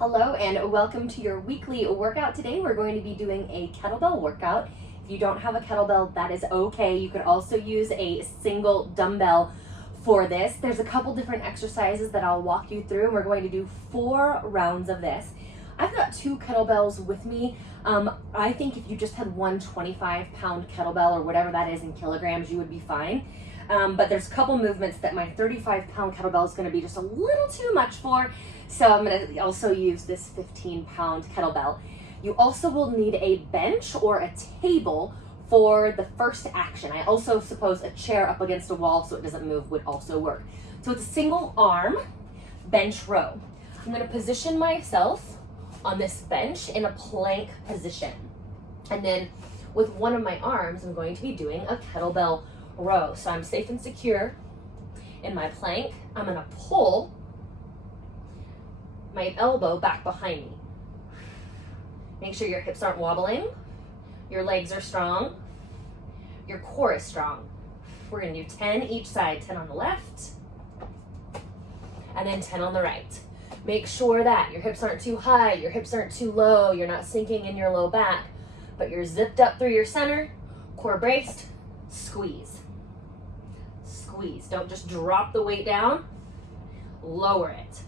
Hello and welcome to your weekly workout. Today we're going to be doing a kettlebell workout. If you don't have a kettlebell, that is okay. You could also use a single dumbbell for this. There's a couple different exercises that I'll walk you through. We're going to do 4 rounds of this. I've got 2 kettlebells with me. I think if you just had one 25-pound kettlebell or whatever that is in kilograms, you would be fine. But there's a couple movements that my 35-pound kettlebell is going to be just a little too much for. So I'm going to also use this 15-pound kettlebell. You also will need a bench or a table for the first action. I also suppose a chair up against a wall so it doesn't move would also work. So it's a single arm bench row. I'm going to position myself on this bench in a plank position. And then with one of my arms, I'm going to be doing a kettlebell row. So I'm safe and secure in my plank. I'm going to pull my elbow back behind me. Make sure your hips aren't wobbling, your legs are strong, your core is strong. We're going to do 10 each side, 10 on the left, and then 10 on the right. Make sure that your hips aren't too high, your hips aren't too low, you're not sinking in your low back, but you're zipped up through your center, core braced, squeeze. Squeeze. Don't just drop the weight down, lower it.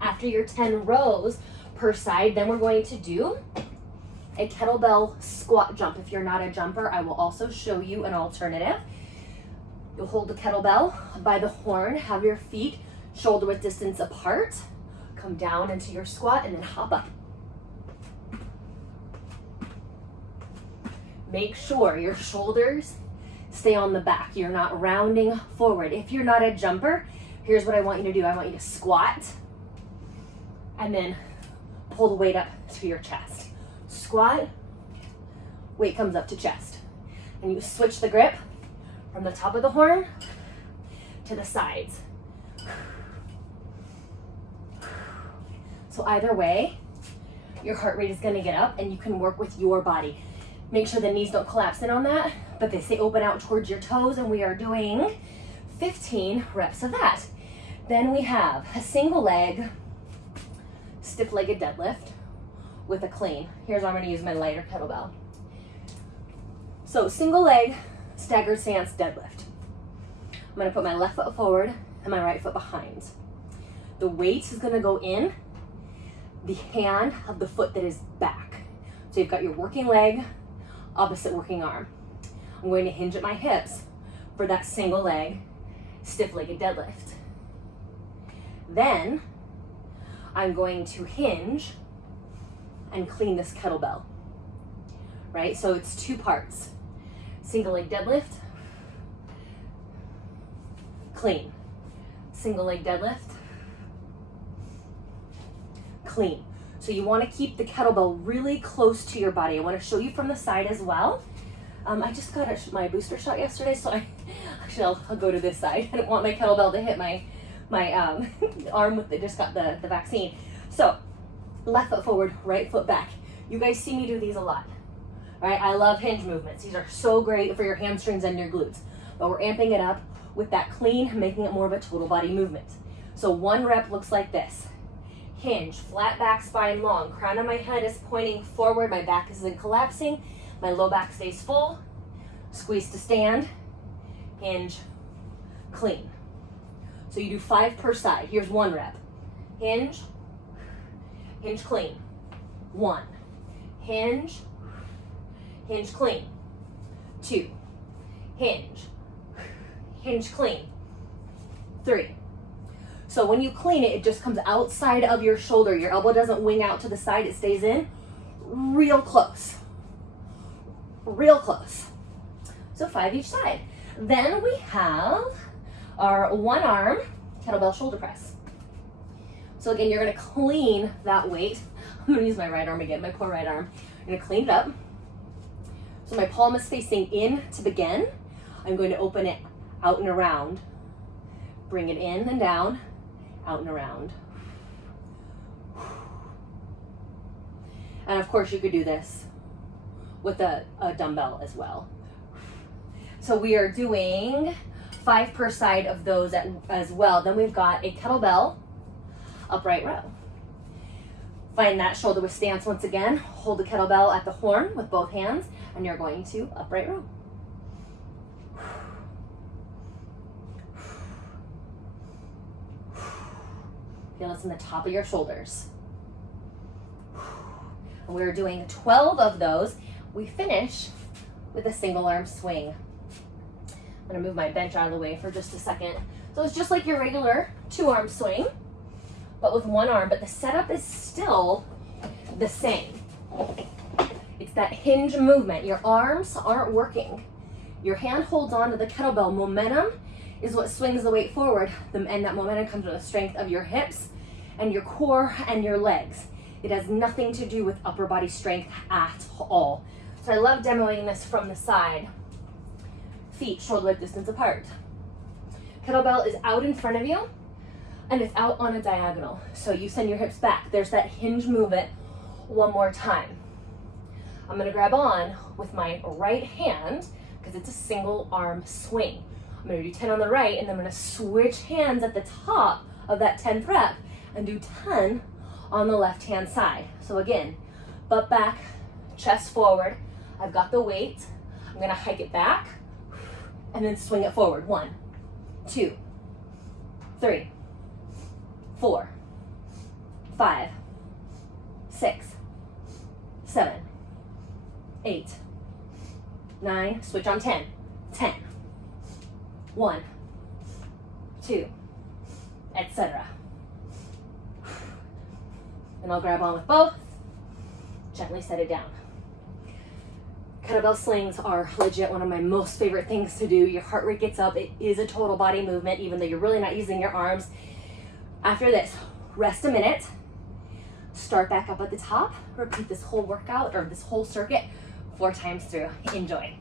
After your 10 rows per side, then we're going to do a kettlebell squat jump. If you're not a jumper, I will also show you an alternative. You'll hold the kettlebell by the horn, have your feet shoulder width distance apart, come down into your squat, and then hop up. Make sure your shoulders stay on the back. You're not rounding forward. If you're not a jumper, here's what I want you to do. I want you to squat and then pull the weight up to your chest. Squat, weight comes up to chest. And you switch the grip from the top of the horn to the sides. So either way, your heart rate is gonna get up and you can work with your body. Make sure the knees don't collapse in on that, but they stay open out towards your toes, and we are doing 15 reps of that. Then we have a single leg, stiff-legged deadlift with a clean. Here's where I'm going to use my lighter kettlebell. So single leg, staggered stance deadlift. I'm going to put my left foot forward and my right foot behind. The weight is going to go in the hand of the foot that is back. So you've got your working leg, opposite working arm. I'm going to hinge at my hips for that single leg, stiff-legged deadlift. Then I'm going to hinge and clean this kettlebell, right? So it's 2 parts. Single leg deadlift, clean. Single leg deadlift, clean. So you want to keep the kettlebell really close to your body. I want to show you from the side as well. I just got my booster shot yesterday, so I'll go to this side. I don't want my kettlebell to hit my arm with just got the vaccine. So left foot forward, right foot back. You guys see me do these a lot, right? I love hinge movements. These are so great for your hamstrings and your glutes, but we're amping it up with that clean, making it more of a total body movement. So 1 rep looks like this. Hinge, flat back, spine long. Crown of my head is pointing forward. My back isn't collapsing. My low back stays full. Squeeze to stand. Hinge, clean. So you do 5 per side. Here's 1 rep. Hinge, hinge clean. 1. Hinge, hinge clean. 2. Hinge, hinge clean. 3. So when you clean it, it just comes outside of your shoulder. Your elbow doesn't wing out to the side, it stays in. Real close. Real close. So 5 each side. Then we have our 1 arm kettlebell shoulder press. So again, you're gonna clean that weight. I'm gonna use my right arm again, my poor right arm. I'm gonna clean it up. So my palm is facing in to begin. I'm going to open it out and around. Bring it in and down, out and around. And of course you could do this with a dumbbell as well. So we are doing 5 per side of those as well. Then we've got a kettlebell upright row. Find that shoulder width stance once again. Hold the kettlebell at the horn with both hands, and you're going to upright row. Feel this in the top of your shoulders. And we're doing 12 of those. We finish with a single arm swing. I'm gonna move my bench out of the way for just a second. So it's just like your regular 2-arm swing, but with 1 arm, but the setup is still the same. It's that hinge movement. Your arms aren't working. Your hand holds on to the kettlebell. Momentum is what swings the weight forward, and that momentum comes from the strength of your hips and your core and your legs. It has nothing to do with upper body strength at all. So I love demoing this from the side. Feet shoulder width distance apart. Kettlebell is out in front of you, and it's out on a diagonal. So you send your hips back. There's that hinge movement. One more time. I'm gonna grab on with my right hand because it's a single arm swing. I'm gonna do 10 on the right, and then I'm gonna switch hands at the top of that 10th rep and do 10 on the left hand side. So again, butt back, chest forward. I've got the weight. I'm gonna hike it back and then swing it forward. 1, 2, 3, 4, 5, 6, 7, 8, 9, switch on 10, 10, 1, 2, etc. And I'll grab on with both, gently set it down. Kettlebell slings are legit one of my most favorite things to do. Your heart rate gets up. It is a total body movement, even though you're really not using your arms. After this, rest a minute, start back up at the top, repeat this whole workout or this whole circuit 4 times through. Enjoy.